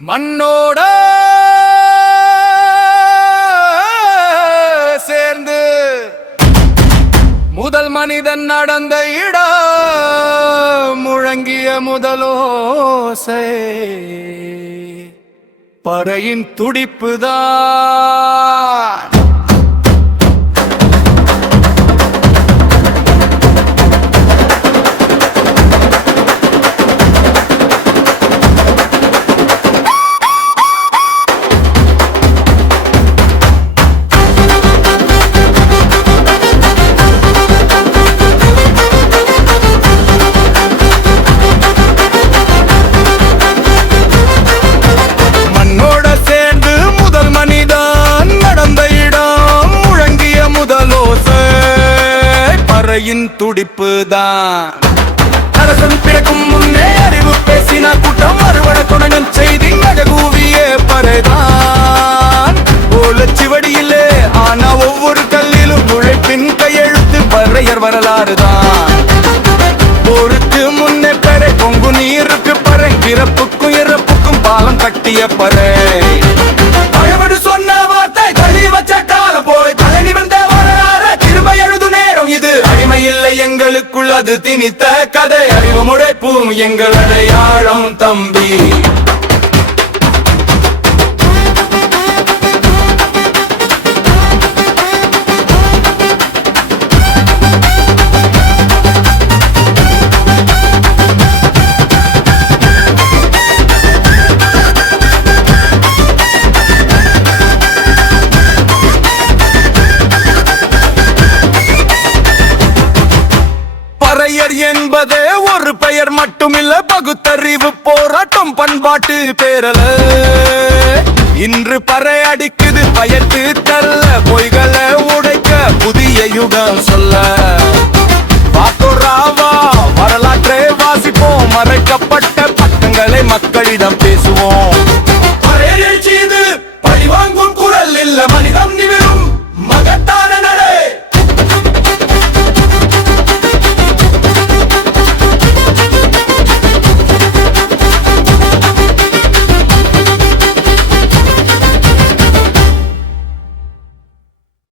மண்ணோட சேர்ந்து முதல் மனிதன் நடந்த இடம் முழங்கிய முதலோசை பறையின் துடிப்புதான். துடிப்புதான் அரசன் பிறக்கும் முன்னே அறிவு பேசின கூட்டம் மறுவட தொடங்கும் செய்தி அழகூவியே பறைதான் ஓலச்சுவடியிலே ஆனா ஒவ்வொரு கல்லிலும் உழைப்பின் கையெழுத்து பறையர் வரலாறுதான். போருக்கு முன்னே பறை பொங்கு நீருக்கு பறை பிறப்புக்கும் இறப்புக்கும் பாலம் கட்டிய பறை பழவடு சொன்ன வார்த்தை தள்ளி வச்ச காலம் போய் தலை நிமிர்ந்த வரலாறு திரும்ப எழுது நேரம் இது இல்லை எங்களுக்குள் அது திணித்த கதை அறிவு முடைப்பும் எங்கள் அடையாளம் தம்பி. பறையர் என்பதே ஒரு பெயர் மட்டுமில்ல பகுத்தறிவு போராட்டம் பண்பாட்டு பேரல இன்று பறை அடிக்குது பயத்து தள்ள பொய்களை உடைக்க புதிய யுகம் சொல்ல